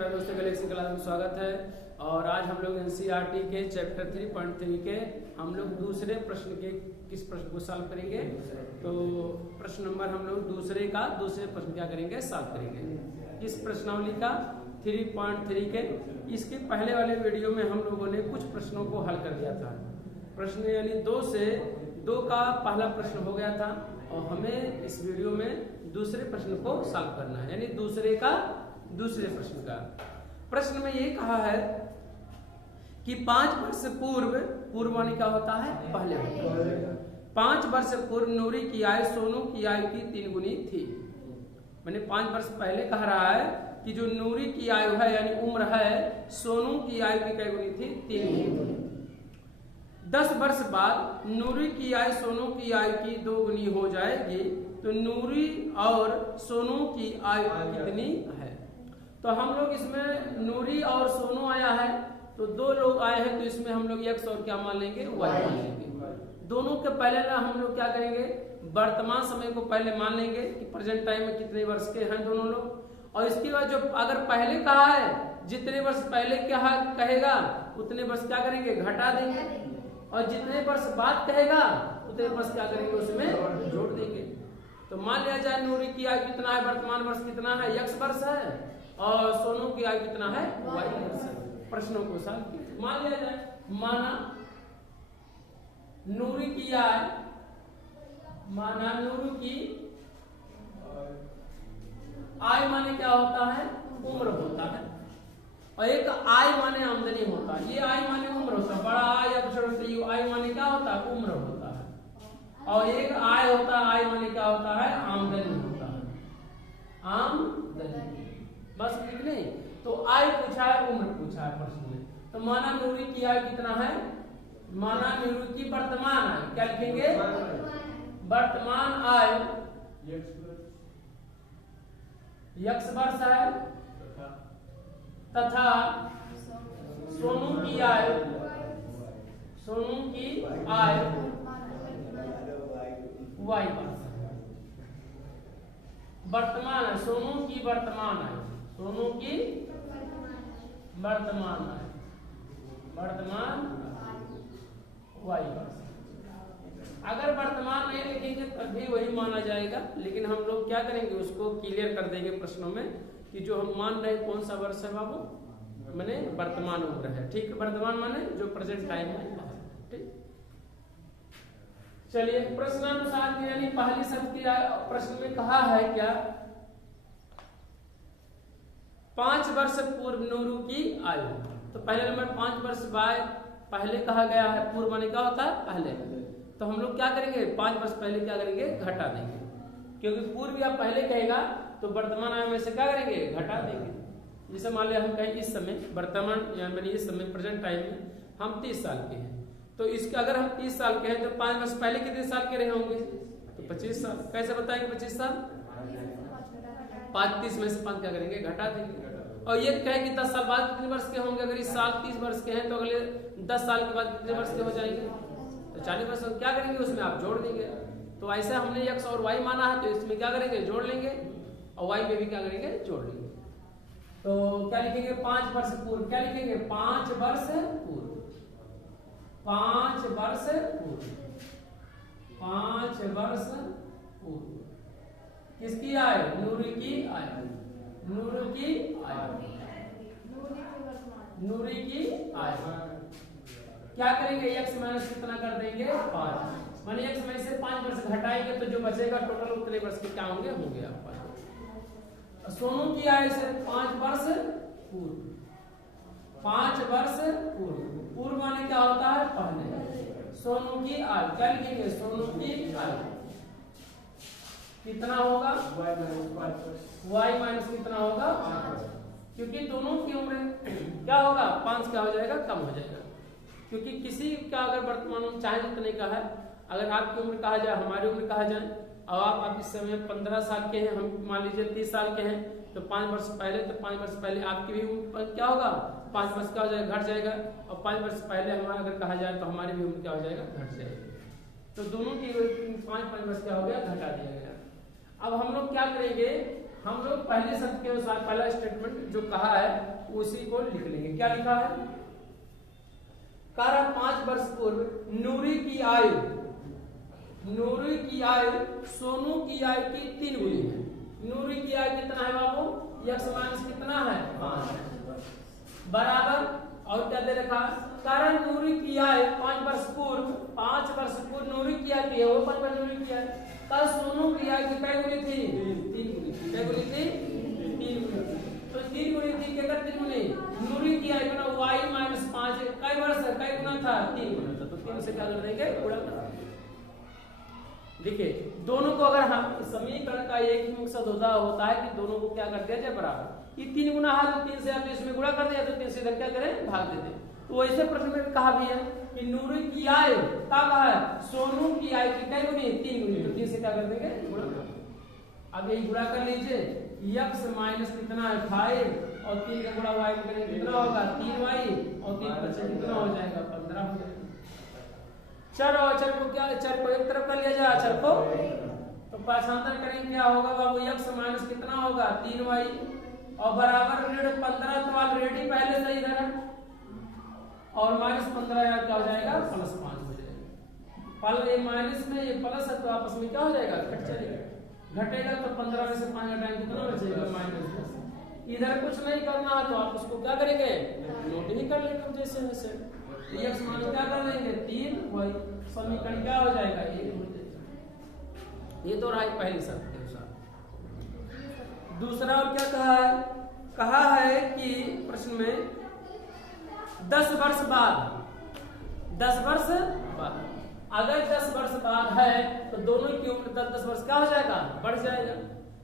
प्यारे दोस्तों, Galaxy class में स्वागत है। और आज हम लोग एनसीईआरटी के चैप्टर 3.3 के हम लोग दूसरे प्रश्न के किस प्रश्न को सॉल्व करेंगे। तो प्रश्न नंबर हम लोग दूसरे प्रश्न क्या करेंगे, सॉल्व करेंगे। इस प्रश्नावली का 3.3 के इसके पहले वाले वीडियो में हम लोगों ने कुछ प्रश्नों को हल कर दिया था। प्रश्न यानी 2 से 2 का पहला प्रश्न हो गया था और हमें इस वीडियो में दूसरे प्रश्न को सॉल्व करना है, यानी दूसरे प्रश्न का। प्रश्न में ये कहा है कि 5 वर्ष पूर्व माने क्या होता है, पहले होता है। 5 वर्ष पूर्व नूरी की आयु सोनू की आयु की 3 गुनी थी। मैंने 5 वर्ष पहले कह रहा है कि जो नूरी की आयु है यानी उम्र है, सोनू की आयु की कै गुनी थी, 3 गुनी थी। 10 वर्ष बाद नूरी की आयु सोनू की आयु की 2 गुनी हो जाएगी, तो नूरी और सोनू की आयु कितनी है। तो हम लोग इसमें नूरी और सोनू आया है, तो 2 लोग आए हैं, तो इसमें हम लोग x और क्या मान लेंगे, y मान लेंगे। दोनों के पहले ना हम लोग क्या करेंगे, वर्तमान समय को पहले मान लेंगे कि प्रेजेंट टाइम में कितने वर्ष के हैं दोनों लोग। और इसके बाद जो अगर पहले कहा है जितने वर्ष पहले क्या कहेगा उतने वर्ष क्या करेंगे, घटा देंगे। और जितने वर्ष बाद कहेगा उतने वर्ष क्या करेंगे, उसमें जोड़ देंगे। तो मान लिया जाए नूरी की आयु कितना है, वर्तमान वर्ष कितना है, x वर्ष है, और सोनू की आयु कितना है, y वर्ष है। प्रश्नों को सॉल्व मान लिया जाए। माना नूरी की आयु, माना नूरी की आय माने क्या होता है, उम्र होता है। और एक आय माने आमदनी होता है। ये आय माने उम्र होता है, बड़ा आय अक्षर से आय माने क्या होता है, उम्र होता है। और एक आय होता है, आय माने क्या होता है, आमदनी होता है, आमदनी। बस लिखने तो आय पूछा है, उम्र पूछा है प्रश्न में। तो माना नूरी की आय कितना है, माना नूरी की वर्तमान आय, क्या लिखेंगे, वर्तमान आय x वर्ष है, तथा सोनू की आय y वर्ष है। वर्तमान है, सोनू की वर्तमान आय y वर्ष। अगर वर्तमान नहीं लिखेंगे तब भी वही माना जाएगा, लेकिन हम लोग क्या करेंगे, उसको क्लियर कर देंगे प्रश्नों में कि जो हम मान रहे हैं कौन सा वर्ष है बाबू, माने वर्तमान उम्र है। ठीक, वर्तमान माने जो प्रेजेंट टाइम है। ठीक, चलिए प्रश्नानुसार यानी पहली शब्द की प्रश्न में कहा है क्या, 5 वर्ष पूर्व नूरू की आयु। तो पहले नंबर 5 वर्ष बाद पहले कहा गया है, पूर्व माने क्या होता है, पहले। तो हम लोग क्या करेंगे, 5 वर्ष पहले क्या करेंगे, घटा देंगे, क्योंकि पूर्व या पहले कहेगा तो वर्तमान आयु में से क्या करेंगे, घटा देंगे। जैसे मान लिया हम कहें इस समय वर्तमान यानी इस समय प्रेजेंट टाइम में हम 30 साल के हैं, तो इसके अगर हम 30 साल के हैं तो 5 वर्ष पहले कितने साल के रहे होंगे, तो 25 साल। कैसे बताएंगे 25 साल, 5 30 में से 5 क्या करेंगे, घटा देंगे। और ये कहे कि 10 साल बाद कितने वर्ष के होंगे, अगर इस साल 30 वर्ष के हैं तो अगले 10 साल के बाद कितने वर्ष के हो जाएंगे, तो 40 वर्ष। क्या करेंगे, उसमें आप जोड़ देंगे। तो ऐसे हमने x और y माना है, तो इसमें क्या करेंगे, जोड़ लेंगे, और y में भी क्या करेंगे, जोड़ लेंगे। तो क्या लिखेंगे, 5 वर्ष पूर्व, क्या लिखेंगे, 5 वर्ष पूर्व, 5 वर्ष पूर्व, 5 वर्ष पूर्व किसकी आय, नूरी की आय, नूरी की आय, नूरी की आय। क्या करेंगे, x माइनस कितना कर देंगे, 5, माने x में से 5 वर्ष घटाएंगे तो जो बचेगा टोटल उतने वर्ष के क्या होंगे आपका। सोनू की आयु से 5 वर्ष पूर्व, 5 वर्ष पूर्व माने क्या होता है, पहले। सोनू की आयु क्या लिखेंगे, सोनू की आयु कितना होगा, y माइनस कितना होगा, क्योंकि दोनों की उम्र क्या होगा, 5 क्या हो जाएगा, कम हो जाएगा। क्योंकि किसी का अगर वर्तमान उम्र चाहे जितने का है, अगर आपकी उम्र कहा जाए, हमारी उम्र कहा जाए, और आप इस समय 15 साल के हैं, हम मान लीजिए 30 साल के हैं, तो 5 वर्ष पहले, तो 5 वर्ष पहले आपकी भी उम्र क्या होगा, 5 वर्ष क्या हो जाएगा, घट जाएगा। और 5 वर्ष पहले हमारा अगर कहा जाए तो हमारी भी उम्र क्या हो जाएगा, घट जाएगी। तो दोनों की 5 वर्ष क्या हो गया, घटा दिया गया। अब हम लोग क्या करेंगे, हम लोग पहले शब्द के अनुसार पहला स्टेटमेंट जो कहा है उसी को लिख लेंगे। क्या लिखा है? कहा 5 वर्ष पूर्व नूरी की आयु सोनू की आयु की 3 गुनी है। नूरी की आयु कितना है बाबू? यक्स माइनस कितना है? 5 बराबर, और क्या दे रखा? कारण नूरी की आयु 5 वर्ष पूर्व नूरी की आयु की है, वो 5 वर्ष नूरी की आयु कल सोनू की आयु की कै गुनी थी? 3 गुनी थी। कै गुनी थी? 3 गुनी थी। तो 3 गुनी थी, क्या 3 गुनी? नूरी की आयु ना y माइनस 5 कै वर्ष है? कै गुना था? 3 गुना था। तो 3 से क्या कर देंगे? गुणा कर। देखिए दोनों को अगर हम समीकरण का एक ही मकसद होता है कि दोनों को क्या कर दिया जाए बराबर। ये 3 गुना है तो 3 से आप इसमें गुणा कर दिया तो 3 से इधर क्या करें? भाग देते। तो वैसे प्रश्न में कहा भी है कि नूरी की आयु क्या कहा है? सोनू की आयु की कै गुनी? 3 गुनी। तो 3 से क्या कर देंगे? गुणा कर। अब यही गुणा कर लीजिए। x माइनस कितना है? 5 और 3 का गुणा y में करेंगे कितना होगा? 3y और 3 बचे कितना हो जाएगा? 15 हो जाएगा। चर और अचर को क्या? चर को एक तरफ कर लिया जाए, अचर को तो पाठांतर करेंगे क्या होगा बाबू? x माइनस कितना होगा? 3y और बराबर ऋण 15 तो ऑलरेडी पहले से इधर है और माइनस 15 यार क्या हो जाएगा? प्लस 5 हो जाएगा। पल ये माइनस में ये प्लस है तो आपस में क्या हो जाएगा? घट जाएगा। घटेगा तो 15 में से 5 घटाएंगे कितना बचेगा? -10। इधर कुछ नहीं करना है तो आप उसको क्या करेंगे? नोट ही कर लेंगे जैसे वैसे। x मान क्या कर लेंगे? 3y। समीकरण क्या हो जाएगा? 1 हो जाएगा। ये तो रहा पहली शर्त के अनुसार। दूसरा और क्या कहा है? कहा है कि प्रश्न में 10 वर्ष बाद अगर 10 वर्ष बाद है तो दोनों की उम्र 10 वर्ष क्या हो जाएगा? बढ़ जाएगा।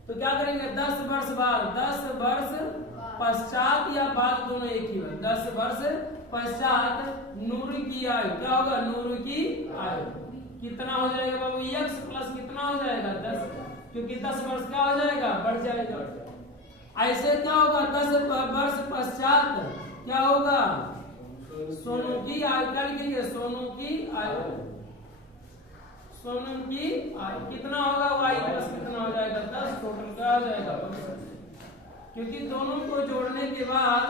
तो क्या करेंगे? 10 वर्ष बाद 10 वर्ष पश्चात या बाद दोनों एक ही बार। 10 वर्ष पश्चात नूरी की आयु क्या होगा? नूरी की आयु कितना हो जाएगा बाबू? x प्लस कितना हो जाएगा? 10, क्योंकि 10 वर्ष क्या हो जाएगा? बढ़ जाएगा। ऐसे क्या होगा? 10 वर्ष पश्चात क्या होगा? सोनू की आयु क्या लिखेंगे? सोनू की आयु कितना होगा? y प्लस कितना हो जाएगा? 10। टोटल क्या हो जाएगा? क्योंकि दोनों को जोड़ने के बाद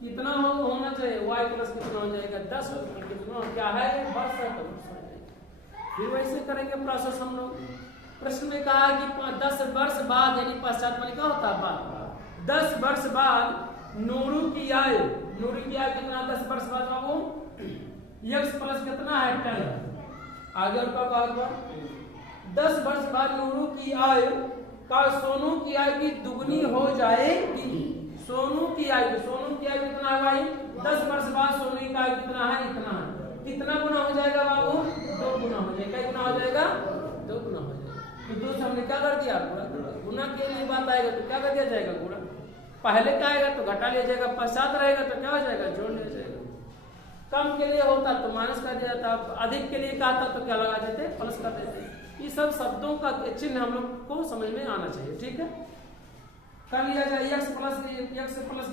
कितना होना चाहिए? y प्लस कितना हो जाएगा? 10। कितना क्या है? वर्ष है तो फिर वैसे करेंगे प्रोसेस हम लोग। प्रश्न में कहा कि 10 वर्ष बाद यानी पश्चात में क्या होता है? बाद 10 वर्ष बाद नूरू की आयु कितना? 10 वर्ष बाद बाबू x प्लस कितना है? 10। आगे और क्या कहा? 10 वर्ष बाद नूरू की आयु का सोनू की आयु की दुगनी हो जाएगी। सोनू की आयु कितना है भाई? 10 वर्ष बाद सोनू की आयु कितना है? इतना है। कितना गुना हो जाएगा बाबू? 2 गुना हो जाएगा। क्या गुना हो जाएगा? 2 गुना हो जाएगा। तो दोस्त हमने क्या कर दिया? गुना के लिए बात आएगा तो क्या कर दिया जाएगा? गुणा। पहले क्या आएगा तो घटा लिया जाएगा, पश्चात रहेगा तो क्या हो जाएगा? जोड़ लिया जाएगा। कम के लिए होता तो माइनस कर दिया जाता, अधिक के लिए कहा था तो क्या लगा देते? प्लस कर देते। ये सब शब्दों का चिन्ह हम लोग को समझ में आना चाहिए। ठीक है, कर लिया जाए। x प्लस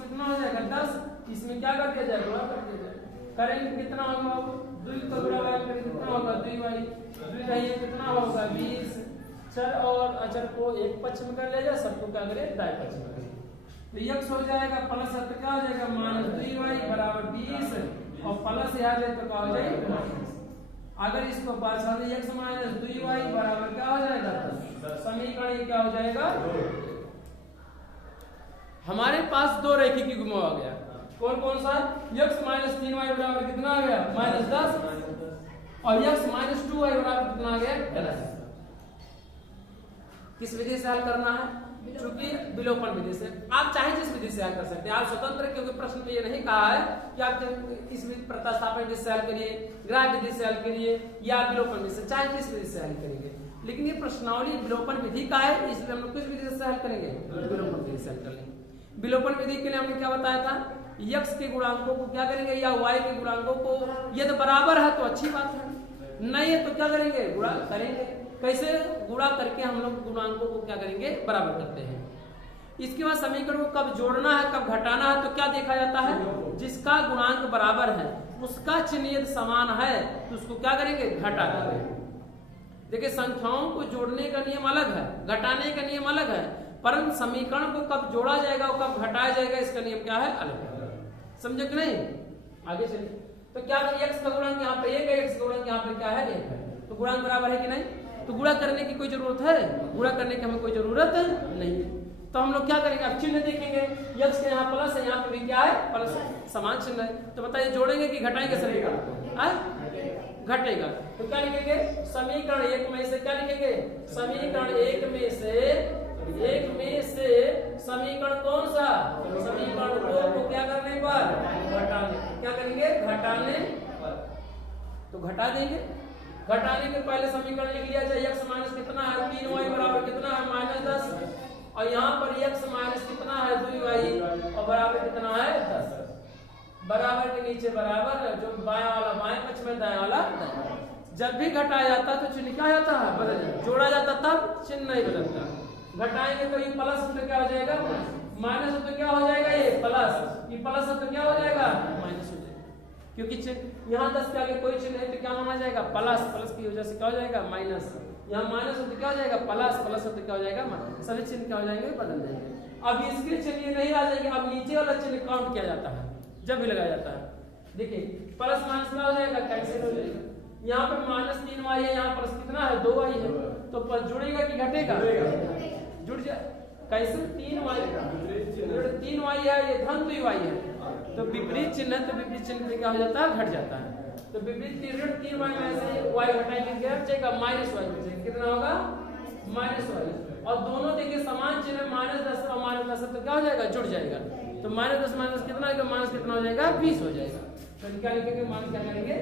कितना हो जाएगा? 10। इसमें क्या कर दिया जाए? गुणा कर दिया जाए। करेंगे कितना होगा? 2 का गुणा करेंगे कितना होगा? 2y। 2 कहिए कितना होगा? 20। चर और अचर को एक पक्ष में कर लिया जाए, सबको क्या करें? दाएं पक्ष में करें। तो x हो जाएगा प्लस तो क्या हो जाएगा? -2y बराबर 20 और प्लस यहाँ जाए तो क्या हो जाएगा? अगर इसको पास x माइनस 2y बराबर क्या हो जाएगा? समीकरण क्या हो जाएगा? हमारे पास 2 रेखिक युग्म आ गया। कौन कौन सा? x माइनस 3y बराबर कितना आ गया? -10 और x माइनस 2y बराबर कितना आ गया? 10। किस विधि से हल करना है? चूंकि विलोपन विधि से। आप चाहे जिस विधि से हल कर सकते हैं, आप स्वतंत्र, क्योंकि प्रश्न में ये नहीं कहा है कि आप इस प्रतिस्थापन विधि से हल करिए, ग्राह विधि से हल करिए या विलोपन विधि से, चाहे जिस विधि से हल करेंगे। लेकिन ये प्रश्नावली विलोपन विधि का है, इसलिए हम लोग किस विधि से हल करेंगे? विलोपन विधि से हल कर लेंगे। विलोपन विधि के लिए हमने क्या बताया था? x के गुणांकों को क्या करेंगे या y के गुणांकों को यदि बराबर है तो अच्छी बात है, नहीं है तो क्या करेंगे? गुणा करेंगे। कैसे गुणा करके हम लोग गुणांकों को क्या करेंगे? बराबर करते हैं। इसके बाद समीकरण को कब जोड़ना है कब घटाना है तो क्या देखा जाता है? जिसका गुणांक बराबर है उसका चिन्ह यदि समान है तो उसको क्या करेंगे? घटा देंगे। देखिए संख्याओं को जोड़ने का नियम अलग है, घटाने का नियम अलग है। परंतु समीकरण को कब जोड़ा जाएगा और कब घटाया जाएगा इसका नियम क्या है, अलग। समझे कि नहीं? आगे चलिए। तो क्या x का गुणांक यहाँ पे 1 है, x का गुणांक यहाँ पे क्या है, 1 है। तो गुणांक बराबर है कि नहीं? तो गुणा करने की कोई जरूरत है? गुणा करने की हमें कोई जरूरत नहीं है। तो हम लोग क्या करेंगे, अब चिन्ह देखेंगे, x के यहाँ प्लस है, यहाँ पे भी क्या है, प्लस, समान चिन्ह है। तो बताइए जोड़ेंगे कि घटाएंगे समीकरण को? घटेगा। तो क्या लिखेंगे, समीकरण 1 में से क्या लिखेंगे, समीकरण 1 में से समीकरण कौन सा, समीकरण 2 को क्या करने पर, घटाने, क्या करेंगे, घटाने, तो घटा देंगे। घटाने के पहले समीकरण लिख लिया जाए, x माइनस कितना है, 3y बराबर कितना है, -10, और यहाँ पर x माइनस कितना है, 2y, और बराबर कितना है, 10। बराबर के नीचे बराबर, जो बायां वाला बाएं पक्ष में, दायां वाला दायां। जब भी घटाया जाता तो चिन्ह क्या जाता है, बदल जाता। जोड़ा जाता तब चिन्ह नहीं बदलता। घटाएंगे तो ये प्लस तो क्या हो जाएगा, माइनस तो क्या हो जाएगा, ये प्लस, ये प्लस तो क्या हो जाएगा, माइनस हो जाएगा। क्योंकि यहाँ 10 के आगे कोई चिन्ह है तो क्या माना जाएगा, प्लस, प्लस की वजह से क्या हो जाएगा, माइनस। यहाँ माइनस तो क्या हो जाएगा, प्लस, प्लस तो क्या हो जाएगा, सभी चिन्ह क्या हो जाएंगे, बदल जाएंगे। अब इसके चलिए नहीं आ जाएंगे, अब नीचे वाला चिन्ह काउंट किया जाता है जब भी लगाया जाता है। देखिए प्लस माइनस क्या हो जाएगा, कैंसिल हो जाएगा। यहाँ पे -3y है, यहाँ प्लस कितना है, 2y है, तो प्लस जुड़ेगा कि घटेगा, जुड़ जाए। कैसे 3y है, ये धन 2y है, तो विपरीत चिन्ह है, तो विपरीत चिन्ह में क्या हो जाता है, घट जाता है। तो विपरीत 3y में से y घटाएंगे क्या बचेगा, -y बचेगा। कितना होगा, -y। और दोनों देखिए समान चिन्ह, -10 और -10 तो क्या हो जाएगा, जुड़ जाएगा। तो -10 माइनस कितना होगा, माइनस कितना हो जाएगा, 20 हो जाएगा। तो क्या लिखेंगे, माइनस क्या करेंगे,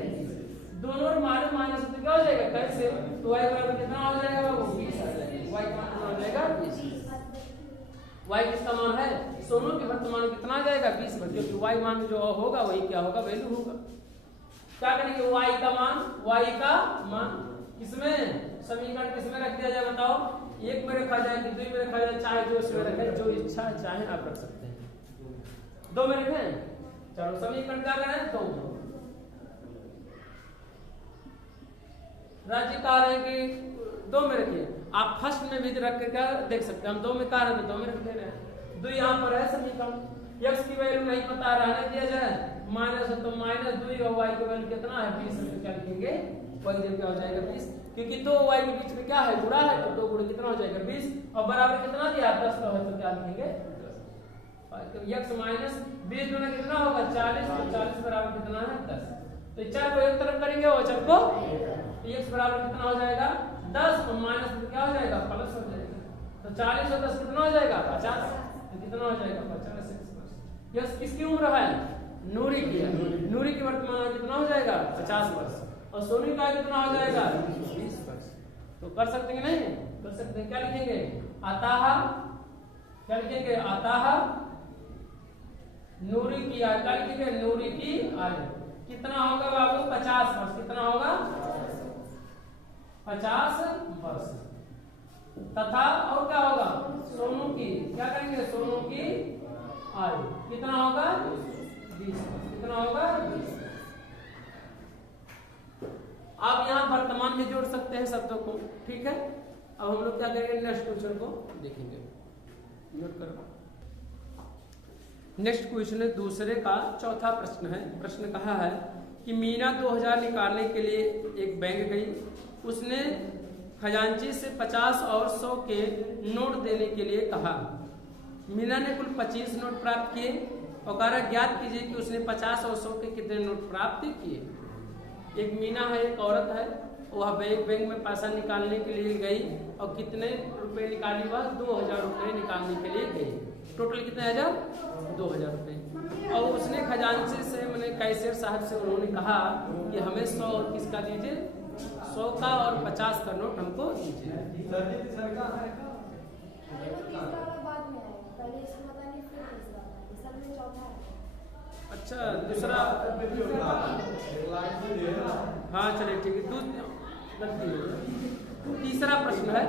दोनों माइनस माइनस तो क्या हो जाएगा, कैसे, तो y बराबर कितना हो जाएगा, वो 20 आ जाएगा। y का मान हो जाएगा 20। y किसका मान है, सोनू के वर्तमान कितना आ जाएगा, 20, क्योंकि y मान जो होगा वही क्या होगा, वैल्यू होगा। क्या करेंगे, y का मान किसमें, समीकरण किसमें रख दिया जाए, बताओ। 1 में रखा जाए कि 2 में रखा जाए, चाहे जो इसमें रखे, जो इच्छा चाहे आप रख सकते हैं। 2 में रखें, चलो समीकरण क्या करें, 2। राज्य कह रहे हैं कि 2 में रखिए, आप फर्स्ट में भी रख कर देख सकते हैं। हम 2 में कह रहे हैं, 2 में रख दे रहे हैं। 2 यहाँ पर है समीकरण, x की वैल्यू नहीं पता, रहने दिया जाए, माइनस है तो -2 और y की वैल्यू कितना है, 20 है, क्या लिखेंगे, y जब क्या हो जाएगा, 20, क्योंकि 2 y के बीच में क्या है, जुड़ा है, तो 2 गुणे कितना हो जाएगा, 20, और बराबर कितना दिया, 10 का है, तो क्या लिखेंगे, x माइनस 20 गुना कितना होगा, 40, तो 40 बराबर कितना है, 10। तो 4 को एक तरफ करेंगे और 4 को, तो x बराबर कितना हो जाएगा, 10, और माइनस तो क्या हो जाएगा, प्लस हो जाएगा। तो 40 और 10 कितना हो जाएगा, 50, तो कितना हो जाएगा, 50। यस किसकी उम्र है, नूरी की है, नूरी की वर्तमान कितना हो जाएगा, 50 वर्ष, और सोनी का कितना हो जाएगा, 20 वर्ष। तो कर सकते हैं नहीं, कर सकते हैं। क्या लिखेंगे, अतः, क्या लिखेंगे, अतः नूरी की आयु, क्या लिखेंगे, नूरी की आयु कितना होगा बाबू, 50 वर्ष। कितना होगा, 50 वर्ष। तथा और क्या होगा, सोनू की, क्या करेंगे, सोनू की आयु कितना होगा, 20 वर्ष। कितना होगा, 20। आप यहाँ वर्तमान में जोड़ सकते हैं शब्दों को, ठीक है। अब हम लोग क्या करेंगे, नेक्स्ट क्वेश्चन को देखेंगे, नोट करो। नेक्स्ट क्वेश्चन है दूसरे का चौथा प्रश्न है। प्रश्न कहा है कि मीना 2000 निकालने के लिए एक बैंक गई। उसने खजांची से 50 और 100 के नोट देने के लिए कहा। मीना ने कुल 25 नोट प्राप्त किए और कहा ज्ञात कीजिए कि उसने 50 और 100 के कितने नोट प्राप्त किए। एक मीना है, एक औरत है, वह बैंक में पैसा निकालने के लिए गई और कितने रुपए निकाली, वह 2000 रुपए निकालने के लिए गई। टोटल कितने हजार, 2000 रुपए। और उसने खजांची से, मैंने कैशियर साहब से उन्होंने कहा कि हमें 100 और किसका दीजिए, 100 का और 50 का नोट हमको दीजिए। अच्छा दूसरा, हाँ चलिए ठीक है। तीसरा प्रश्न है,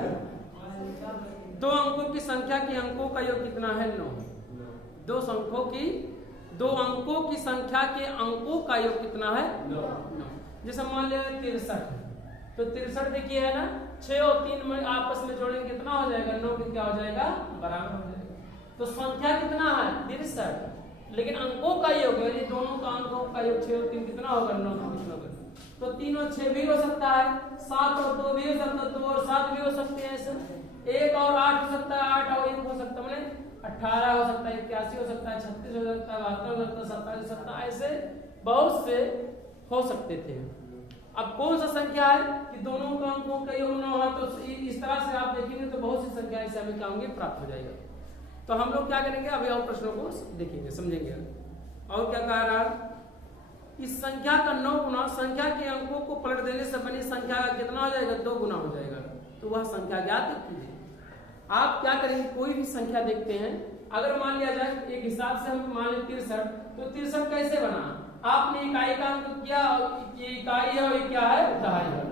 2 अंकों की संख्या के अंकों का योग कितना है, 9। 2 अंकों की संख्या के अंकों का योग कितना है, 9। जैसे मान लिया 63, तो 63 देखिए है ना, 6 और 3 में आपस में जोड़ेंगे कितना हो जाएगा, 9 के क्या हो जाएगा, बराबर हो जाएगा। तो संख्या कितना है 63, लेकिन अंकों का योग यानी दोनों का अंकों का योग 6 और 3 कितना होगा, 9 कितना होगा। तो 3 और 6 भी हो सकता है, 7 और 2 भी हो सकता है, 2 और 7 भी हो सकते हैं ऐसे, 1 और 8 हो सकता है, 8 और 1 हो सकता है, मैंने 18 हो सकता है, 81 हो सकता है, 36 हो सकता है, 72 हो सकता है, 27 हो सकता है, ऐसे बहुत से हो सकते थे। अब कौन सा संख्या है कि दोनों का अंकों का योग 9 है, तो इस तरह से आप देखेंगे तो बहुत सी संख्या ऐसे हमें क्या होंगे, प्राप्त हो जाएगा। तो हम लोग क्या करेंगे, अभी और प्रश्नों को देखेंगे, समझेंगे। और क्या कह रहा है, इस संख्या का 9 गुना संख्या के अंकों को पलट देने से बनी संख्या का कितना हो जाएगा, 2 गुना हो जाएगा। तो वह संख्या ज्ञात कीजिए। आप क्या करेंगे, कोई भी संख्या देखते हैं, अगर मान लिया जाए एक हिसाब से हम मान लें 63, तो 63 कैसे बना, आपने इकाई का अंक किया, ये इकाई है और ये क्या है, दहाई है।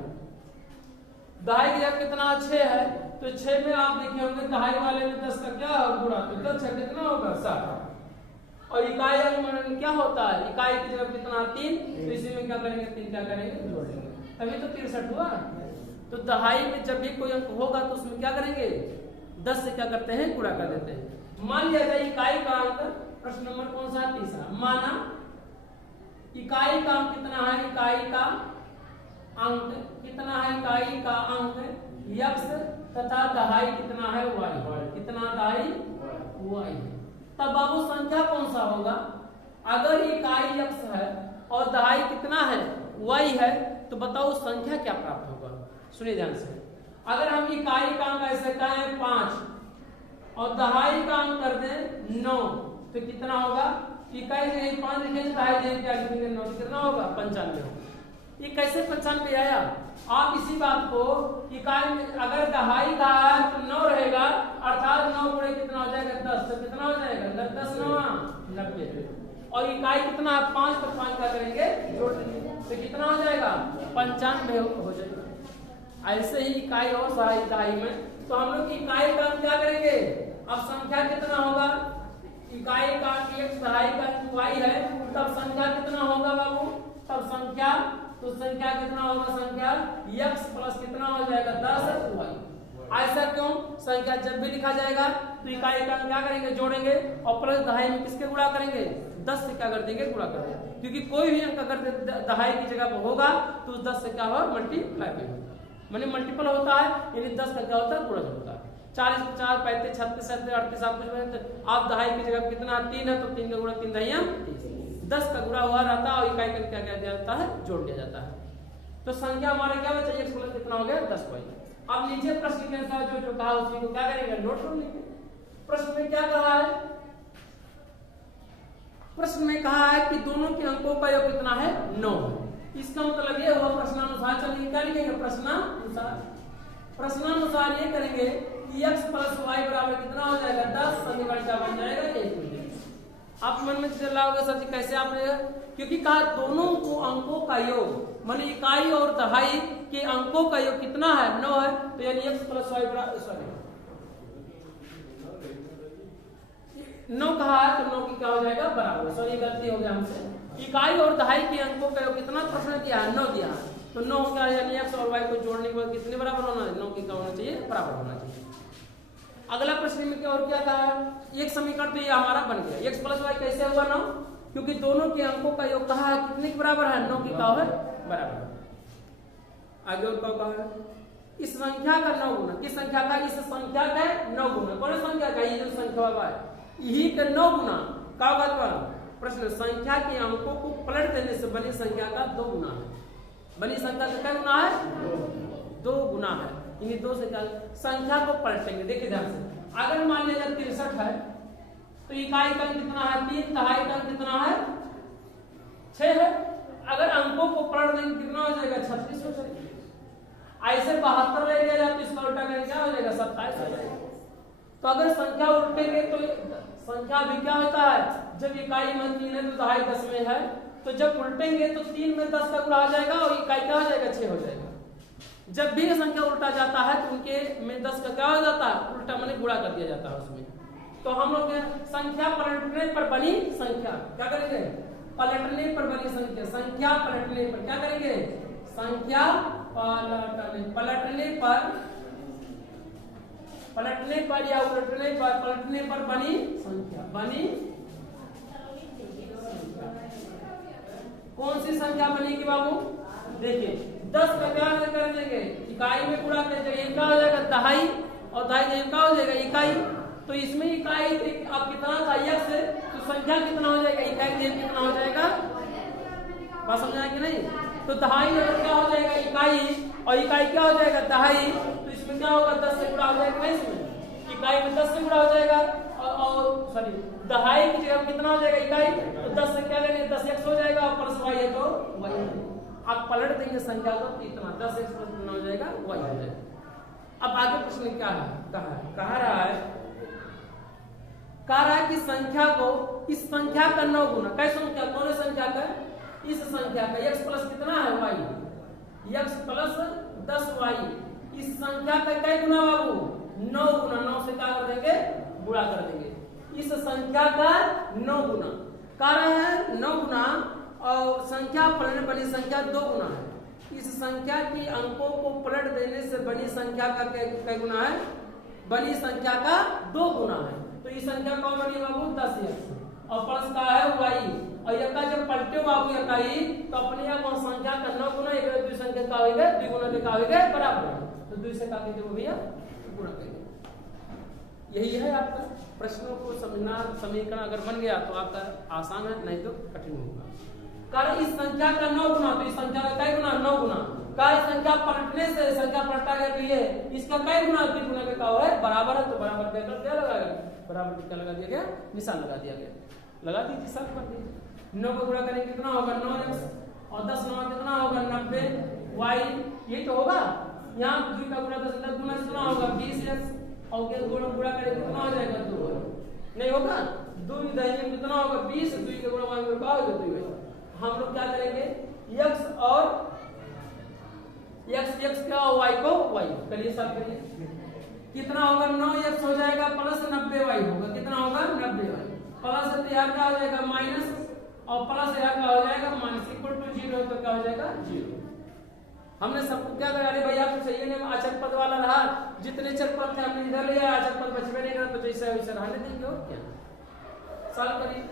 दहाई की जगह कितना 6 है, तो 6 में आप देखिए होंगे दहाई वाले में 10 का क्या गुणा, तो 10 6 कितना होगा 60। और इकाई अंक क्या होता है, इकाई की जगह कितना 3, तो इसी में क्या करेंगे, 3 क्या करेंगे, जोड़ लेंगे, तभी तो 63 हुआ। तो दहाई में जब भी कोई अंक होगा तो उसमें क्या करेंगे, 10 से क्या करते हैं, गुणा कर देते हैं। मान लिया जाए इकाई का अंक, प्रश्न नंबर कौन सा, तीसरा, माना इकाई का अंक कितना है, इकाई का अंक कितना है, इकाई का अंक x तथा दहाई कितना है, y, कितना दहाई y। तब बाबू संख्या कौन सा होगा, अगर इकाई x है और दहाई कितना है, y है, तो बताओ संख्या क्या प्राप्त होगा। सुनिए ध्यान से, अगर हम इकाई का अंक ऐसे कहें 5 और दहाई का अंक कर दें 9, तो कितना होगा, इकाई से 5 लिखेंगे, दहाई से क्या लिखेंगे 9, कितना होगा 95 होगा। ये कैसे 95 आया, आप इसी बात को इकाई में अगर दहाई का है तो 9 रहेगा, अर्थात 9 गुणे कितना हो जाएगा 10, तो कितना हो जाएगा 10 9 90। और इकाई कितना है 5, तो 5 का करेंगे जोड़ देंगे, तो कितना हो जाएगा 95 हो जाएगा। ऐसे ही इकाई और दहाई में, तो हम लोग इकाई का क्या करेंगे, अब संख्या कितना होगा, इकाई का x दहाई का y है, तब संख्या कितना होगा बाबू, तब संख्या, तो संख्या कितना होगा, संख्या x प्लस कितना हो जाएगा 10 y। ऐसा क्यों, संख्या जब भी लिखा जाएगा तो इकाई का क्या करेंगे, जोड़ेंगे, और प्लस दहाई में किसके गुणा करेंगे, 10 से क्या कर देंगे, गुणा कर देंगे, क्योंकि कोई भी अंक अगर दहाई की जगह पर होगा तो उस 10 से क्या होगा, मल्टीप्लाई होगा, माने मल्टीपल होता है, यानी 10 का क्या होता है, गुणा होता है। 40 50 35 36 37 38 आप कुछ में, तो आप दहाई की जगह कितना 3 है, तो 3 का गुणा 3 दहिया 10 का गुणा हुआ रहता है, और इकाई का क्या किया जाता है, जोड़ दिया जाता है। तो संख्या हमारा क्या बचा, x प्लस कितना हो गया 10 y। अब नीचे प्रश्न के अनुसार जो कहा उसी को क्या करेंगे, नोट कर लेंगे। प्रश्न में क्या कहा है, प्रश्न में कहा है कि दोनों के अंकों का योग कितना है, 9 है। इसका मतलब ये हुआ प्रश्नानुसार, चलिए क्या लिखेंगे, प्रश्नानुसार। प्रश्नानुसार ये करेंगे कि x प्लस y बराबर कितना हो जाएगा 10, समीकरण क्या बन जाएगा 1। आप मन में चल रहा होगा सर जी कैसे आपने, क्योंकि कहा दोनों को अंकों का योग, माने इकाई और दहाई के अंकों का योग कितना है, 9 है, तो यानी x प्लस y बराबर, सॉरी 9 कहा है तो 9 की क्या हो जाएगा, बराबर, सॉरी गलती हो गया हमसे। इकाई और दहाई के अंकों का योग कितना प्रश्न दिया है, 9 दिया है, तो 9 क्या यानी x और y को जोड़ने के बाद कितने बराबर होना है, 9 की क्या होना चाहिए, बराबर होना चाहिए। अगला प्रश्न में क्या और क्या कहा है, एक समीकरण तो ये हमारा बन गया, x प्लस y कैसे हुआ 9, क्योंकि दोनों के अंकों का योग कहा है कितने के बराबर है, 9 की क्या है, बराबर। आगे और क्या कहा है, इस संख्या का 9 गुना, किस संख्या का, इस संख्या का 9 गुना, कौन संख्या का, ये जो संख्या है यही का 9 गुना क्या होगा, प्रश्न संख्या के अंकों को पलट देने से बनी संख्या का 2 गुना है, बनी संख्या का क्या गुना है, 2 गुना है, यानी 2 से क्या संख्या को पलटेंगे। देखिए ध्यान से, अगर मान लिया 63 है तो इकाई का कितना है 3, दहाई का कितना है 6 है, अगर अंकों को पलट देंगे कितना हो जाएगा 36 हो जाएगा। ऐसे 72 ले लिया जाए तो इसका उल्टा करके क्या हो जाएगा 27 हो जाएगा। तो अगर संख्या उल्टेंगे तो संख्या भी क्या होता है, जब इकाई में 3 है तो दहाई 10 में है, तो जब उल्टेंगे तो 3 में 10 का गुणा आ जाएगा और इकाई क्या हो जाएगा 6 हो जाएगा। जब भी संख्या उल्टा जाता है तो उनके में 10 का क्या हो जाता है, उल्टा माने गुणा कर दिया जाता है उसमें। तो हम लोग संख्या पलटने पर बनी संख्या क्या करेंगे, पलटने पर बनी संख्या, संख्या पलटने पर क्या करेंगे, संख्या पलटने पर या उलटने पर, पलटने पर बनी संख्या, बनी कौन सी संख्या बनेगी बाबू? देखिए 10 का क्या कर देंगे, इकाई में गुणा कर देंगे, इनका हो जाएगा दहाई और दहाई का हो जाएगा इकाई। तो इसमें इकाई अब कितना था x से, तो संख्या कितना हो जाएगा, इकाई में कितना हो जाएगा, बात समझ आया कि नहीं? तो दहाई अगर क्या हो जाएगा इकाई और इकाई क्या हो जाएगा दहाई, तो इसमें क्या होगा 10 से गुणा हो जाएगा नहीं, इसमें इकाई में 10 से गुणा हो जाएगा और सॉरी दहाई की जगह कितना हो जाएगा इकाई, तो 10 से क्या लेंगे 10x हो जाएगा और प्लस y है तो y। आप पलट देंगे संख्या को तो इतना 10x प्लस कितना हो जाएगा y हो जाएगा। अब आगे प्रश्न क्या है, कहा रहा है कि संख्या को इस संख्या का 9 गुना, कैसे संख्या, कौन संख्या का, इस संख्या का x प्लस कितना है y, x प्लस 10y, इस संख्या का कै गुना बाबू 9 गुना, 9 से क्या कर देंगे गुणा कर देंगे, इस संख्या का 9 गुना। कारण है 9 गुना और संख्या पलटने बनी संख्या 2 गुना है, इस संख्या की अंकों को पलट देने से बनी संख्या का कै गुना है, बनी संख्या का 2 गुना है। तो ये संख्या कौन बनी बाबू 10x और प्लस का है y, और यका जब पलटे बाबू इकाई तो अपने आप संख्या का 9 गुना एक दूसरी संख्या का होगा 2 गुना के का होगा बराबर, तो 2 से का कहते हो भैया गुणा करेंगे। यही है आपका प्रश्नों को समझना, समीकरण अगर बन गया तो आपका आसान है, नहीं तो कठिन होगा। कारण इस संख्या का 9 गुना, तो इस संख्या का कै गुना 9 गुना, कार्य संख्या पलटने से संख्या पलटा गया तो ये इसका कै गुना 2 गुना के का है बराबर है, तो बराबर क्या क्या लगाएगा, बराबर क्या लगा दिया गया, निशान लगा दिया गया, लगा दीजिए सब कर दीजिए। 9 को गुणा करेंगे कितना होगा 9x और 10 9 कितना होगा 90y, ये तो होगा। यहाँ 2 का गुणा 10 गुना कितना होगा 20x और गुणा करेंगे कितना हो जाएगा 2, नहीं होगा 2 दाहिने कितना होगा 20, 2 के गुणा में क्या होगा 2। हम लोग क्या करेंगे x और x क्या y को y करिए, सब करिए कितना होगा 9x हो जाएगा प्लस 90y होगा, कितना होगा 90y प्लस है तो यहाँ क्या हो जाएगा माइनस और प्लस यहाँ क्या हो जाएगा माइनस इक्वल टू 0, तो क्या हो जाएगा 0। हमने सबको क्या करा, अरे भैया कुछ सही नहीं अचर पद वाला रहा, जितने चर पद थे हमने इधर लिया, अचर पद बचवे नहीं करा, तो जैसे वैसे रहने देंगे और क्या। सॉल्व करिए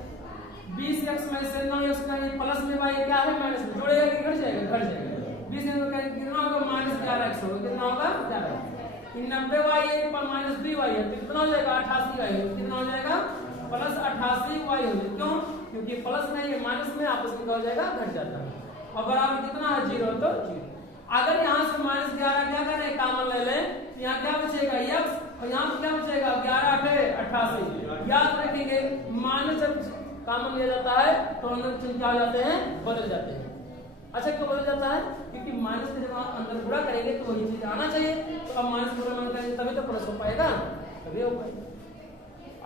20x में से 9x का प्लस में y क्या है माइनस में जोड़ेगा कि घट जाएगा, घट जाएगा। 20 का कितना होगा माइनस 11x होगा, कितना होगा 11। 90y पर माइनस 2y है तो कितना हो जाएगा 88y, कितना हो जाएगा प्लस 88y हो जाएगा। क्यों, क्योंकि प्लस नहीं है माइनस में आपस में क्या हो जाएगा घट जाता है, और बराबर कितना है 0, तो 0। अगर यहाँ से माइनस 11 क्या करें कॉमन ले लें, यहाँ क्या बचेगा x और यहाँ पे क्या बचेगा 11 88। याद रखेंगे माइनस जब कॉमन लिया जाता है तो हम लोग चिन्ह क्या हो जाते हैं बदल जाते हैं। अच्छा क्यों बदल जाता है, क्योंकि माइनस के जब आप अंदर गुणा करेंगे तो वही चीज आना चाहिए, तो अब माइनस गुणा में करेंगे तभी तो प्लस हो पाएगा, तभी हो पाएगा।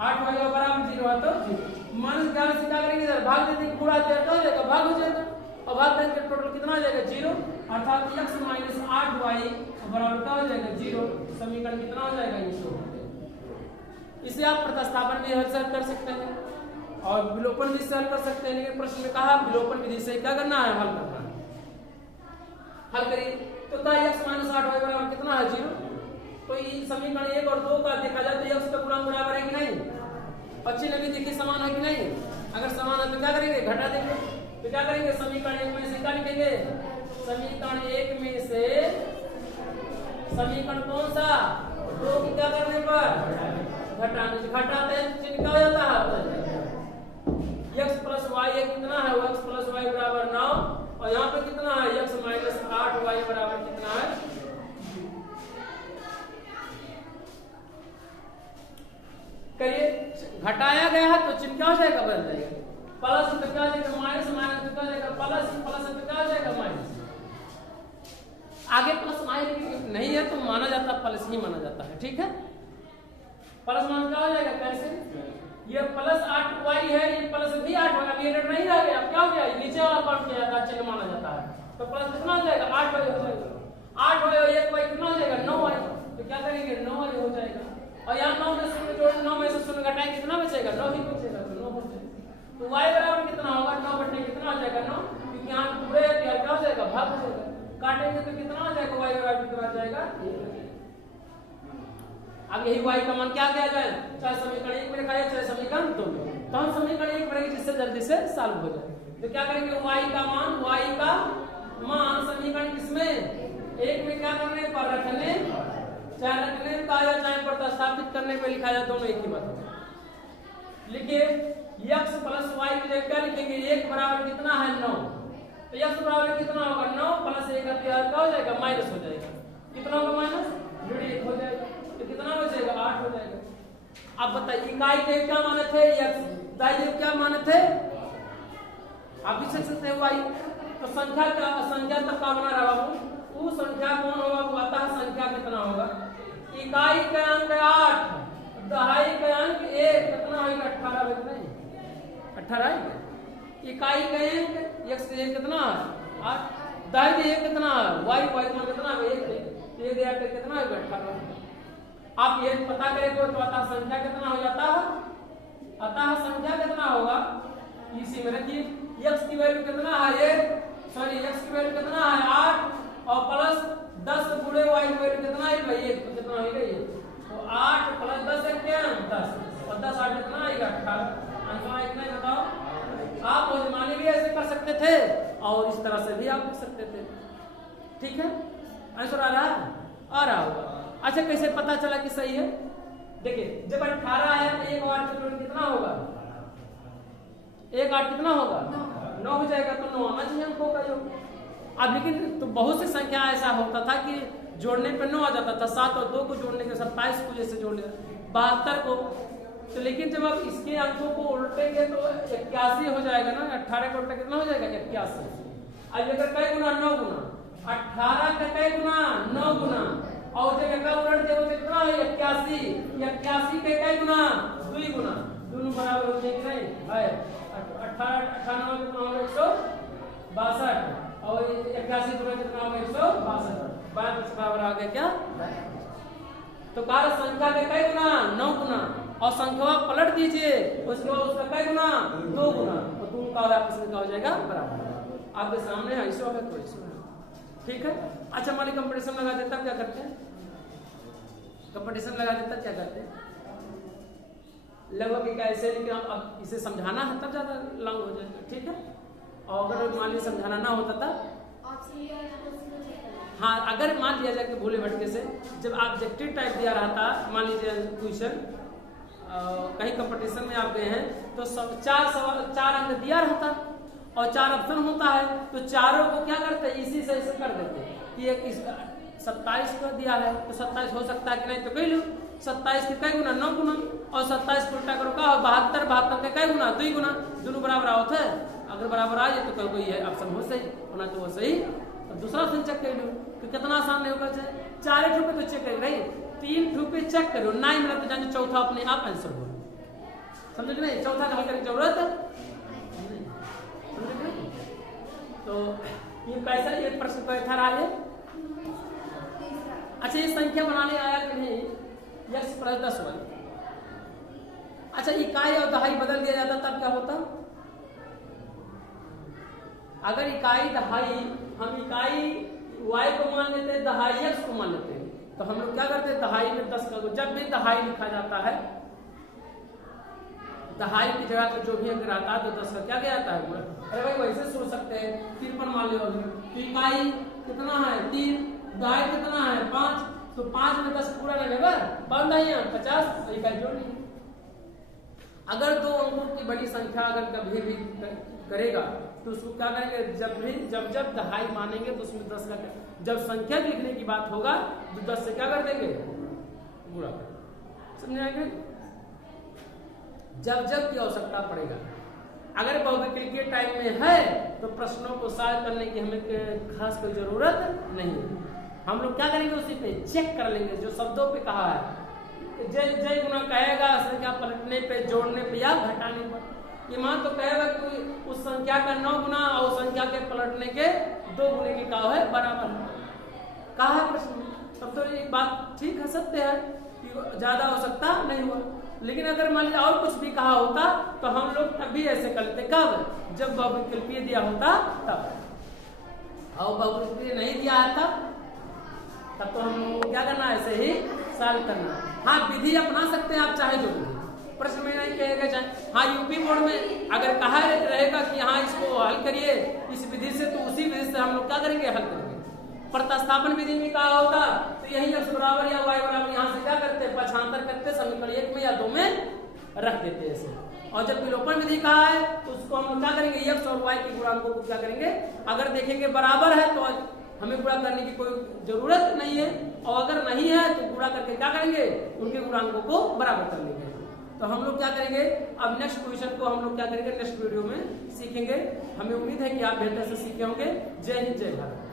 8 y बराबर 0 है तो 0, माइनस 11 से क्या करेंगे इधर भाग देते हैं, गुणा क्या हो जाएगा भाग हो जाएगा, और भाग देंगे टोटल कितना हो जाएगा 0, अर्थात x माइनस 8y बराबर क्या हो जाएगा 0। समीकरण कितना हो जाएगा ये 100। इसे आप प्रतिस्थापन भी हल कर सकते हैं और विलोपन विधि से हल कर सकते हैं, लेकिन प्रश्न में कहा विलोपन विधि से क्या करना है हल करना है। हल करिए तो क्या x माइनस 8y बराबर कितना है 0, तो ये समीकरण 1 और 2 का देखा जाए तो x का गुणांक बराबर है कि नहीं, पक्षी ने भी देखिए समान है कि नहीं, अगर समान है तो क्या करेंगे घटा देंगे, तो क्या करेंगे समीकरण 1 में से क्या लिखेंगे, समीकरण 1 में से समीकरण कौन सा 2 की क्या करने पर घटाने से घटाते हैं चिन्ह क्या हो जाता है x प्लस y कितना है x प्लस y बराबर 9, और यहाँ पे कितना है x माइनस 8y बराबर कितना है, करिए घटाया गया है तो चिन्ह क्या हो जाएगा बदल जाएगा, प्लस तो क्या हो जाएगा माइनस, माइनस तो क्या हो जाएगा प्लस, प्लस तो क्या हो जाएगा माइनस। आगे प्लस माइनस नहीं है तो माना जाता प्लस ही माना जाता है, ठीक है। प्लस मान क्या हो जाएगा कैसे, ये प्लस 8y है, ये प्लस भी 8y, अब ये नहीं रह गया, अब क्या हो गया नीचे वाला पार्ट किया जाता है चिन्ह माना जाता है, तो प्लस कितना हो जाएगा 8y हो जाएगा, 8y और 1y कितना हो जाएगा 9y, तो क्या करेंगे 9y हो जाएगा, और यहाँ 9 में शून्य जोड़ 9 में से शून्य घटाएं कितना बचेगा 9 ही बचेगा, तो 9 हो जाएगा। तो y बराबर कितना होगा 9 बटे कितना हो जाएगा 9, क्योंकि यहाँ पूरे क्या हो जाएगा भाग हो जाएगा, काटेंगे तो कितना आ जाएगा, y और r कितना आ जाएगा। अब यही y का मान क्या किया जाए, चाहे समीकरण 1 में लिखा जाए चाहे समीकरण 2 में, तो हम समीकरण 1 पढ़ेंगे जिससे जल्दी से सॉल्व हो जाए। तो क्या करेंगे, y का मान समीकरण किसमें 1 में क्या करने पर रखने, चाहे रखने का या चाहे प्रतिस्थापित करने पे लिखा जाए, दोनों एक ही बात है। लिखिए x प्लस y की जगह क्या लिखेंगे, 1 बराबर कितना है 9, तो x बराबर कितना होगा 9 प्लस 1 क्या हो जाएगा, माइनस हो जाएगा, कितना होगा माइनस, 1 हो जाएगा, तो कितना हो जाएगा 8 हो जाएगा। अब बताइए इकाई के क्या माने थे x, दाई क्या माने थे, आप भी सीख सकते हैं y, तो संख्या तक का बना रहा बाबू, वो संख्या कौन होगा, वो आता है संख्या कितना होगा, इकाई का अंक 8, दहाई का अंक 1, कितना होगा 18 है नहीं, 18 है। इकाई का अंक x के कितना 8, दहाई का एक कितना y का कितना 1 है, 1 8 कितना होगा 18। आप ये पता करें तो अतः संख्या कितना हो जाता है, अतः संख्या कितना होगा, इसी में रखिए x की वैल्यू कितना है x की वैल्यू कितना है 8 और प्लस 10 गुणे y की वैल्यू कितना है भाई, तो कितना होगा ये, तो 8 प्लस 10 है क्या 10 और 10 8 कितना आएगा 18। आंसर इतना ही बताओ। आप मुझमानी भी ऐसे कर सकते थे और इस तरह से भी आप लिख सकते थे, ठीक है। आंसर आ रहा होगा। अच्छा कैसे पता चला कि सही है, देखिए जब 18 है तो 1 और 8 कितना होगा, 1 8 कितना होगा 9 हो जाएगा, तो 9 आना चाहिए हमको का योग। अब लेकिन तो बहुत सी संख्या ऐसा होता था कि जोड़ने पे 9 आ जाता था, 7 और 2 को जोड़ने के 27 को जैसे जोड़ लिया 72 को, तो लेकिन जब आप इसके अंकों को उल्टेंगे तो 81 हो जाएगा ना, 18 का उल्टा कितना हो जाएगा 81। अब अगर कई गुना 9 गुना 18 का कई गुना 9 गुना और जगह का उलट दे कितना है 81, 81 के कई गुना 2 गुना, दोनों बराबर हो जाएंगे नहीं है, 18 98 कितना होगा 162 और 81 गुना कितना होगा 162, 22 बराबर आ गया क्या। तो कार्य संख्या के कई गुना 9 गुना और संख्या पलट दीजिए, उसके बाद उसका कई गुना 2 गुना, और 2 का आपस में क्या हो जाएगा बराबर, आपके सामने ऐसा है तो ऐसा है, ठीक है। अच्छा मान लीजिए कंपटीशन लगा देता क्या करते हैं, कंपटीशन लगा देता क्या करते हैं, लगभग कैसे, लेकिन अब इसे समझाना है तब ज्यादा लंग हो जाएगा, ठीक है। और अगर मान लीजिए समझाना ना होता था, हाँ अगर मान लिया जाए कि भूले भटके से जब ऑब्जेक्टिव टाइप दिया रहा था, मान लीजिए क्वेश्चन कहीं कंपटीशन में आप गए हैं तो सब 4 अंक दिया रहता और 4 ऑप्शन होता है, तो चारों को क्या करते हैं इसी से ऐसे कर देते हैं कि एक 27 को दिया है तो 27 हो सकता है कि नहीं, तो कह लो 27 के कई गुना 9 गुना और 27 को उल्टा करो का 72 के कई गुना 2 गुना, दोनों बराबर आवत है, अगर बराबर आ जाए तो कल कोई है ऑप्शन हो सही होना तो वो सही, तो दूसरा ऑप्शन चेक कर लो तो कितना आसान नहीं होगा, चाहे 4 ठोके तो चेक कर रही 3 ठोके चेक करो, ना ही मिला तो जान चौथा अपने आप आंसर हो, समझ नहीं, चौथा का हल करने की जरूरत है नहीं। तो ये कैसा ये प्रश्न कैसा रहा है। अच्छा ये संख्या बनाने आया कि नहीं, x प्लस 10 y, अच्छा इकाई और दहाई बदल दिया जाता तब क्या होता, अगर इकाई दहाई हम इकाई y को मान लेते हैं, दहाई x को मान लेते हैं, तो हम लोग क्या करते हैं दहाई में 10 का, जब भी दहाई लिखा जाता है दहाई की जगह पर जो भी अंक आता है तो 10 का क्या जाता है, अरे भाई वैसे सोच सकते हैं 53 मान लो, तो इकाई कितना है 3, दहाई कितना है 5, तो 5 में 10 पूरा लगेगा 50, इकाई जोड़ ली। अगर 2 अंकों की बड़ी संख्या अगर कभी भी करेगा तो उसको क्या करेंगे, जब दहाई मानेंगे तो उसमें 10 का, जब संख्या लिखने की बात होगा तो 10 से क्या कर देंगे गुणा, समझ, जब की आवश्यकता पड़ेगा। अगर बहुविकल्पीय टाइप में है तो प्रश्नों को सॉल्व करने की हमें खास कोई जरूरत नहीं, हम लोग क्या करेंगे उसी पे चेक कर लेंगे, जो शब्दों पे कहा है जय गुना कहेगा संख्या पलटने पे, जोड़ने पे या घटाने पर, ये मान तो कहेगा कि उस संख्या का 9 गुना और संख्या के पलटने के 2 गुने की का है बराबर है, कहा है प्रश्न, तब तो ये बात ठीक है, सत्य है कि ज्यादा आवश्यकता नहीं हुआ। लेकिन अगर मान लिया और कुछ भी कहा होता तो हम लोग तब भी ऐसे करते, कब जब बहुविकल्पीय दिया होता तब। और बहुपद नहीं दिया है तब तो हम क्या करना है, ऐसे ही सॉल्व करना। हाँ, विधि अपना सकते हैं आप चाहे जो प्रश्न में नहीं कहेगा चाहे। हाँ, यूपी बोर्ड में अगर कहा रहेगा कि हाँ इसको हल करिए इस विधि से, तो उसी विधि से हम लोग क्या करेंगे, हल करेंगे। प्रतिस्थापन विधि में कहा होता तो यही x बराबर या y बराबर यहाँ से क्या करते, पक्षांतर करते, समीकरण 1 में या 2 में रख देते ऐसे। और जब विलोपन विधि कहा है तो उसको हम क्या करेंगे, x और y के गुणांकों को क्या करेंगे, अगर देखेंगे बराबर है तो हमें गुणा करने की कोई जरूरत नहीं है, और अगर नहीं है तो गुणा करके क्या करेंगे, उनके गुणांकों को बराबर कर लेंगे। तो हम लोग क्या करेंगे, अब नेक्स्ट क्वेश्चन को हम लोग क्या करेंगे, नेक्स्ट वीडियो में सीखेंगे। हमें उम्मीद है कि आप बेहतर से सीखे होंगे। जय हिंद, जय भारत।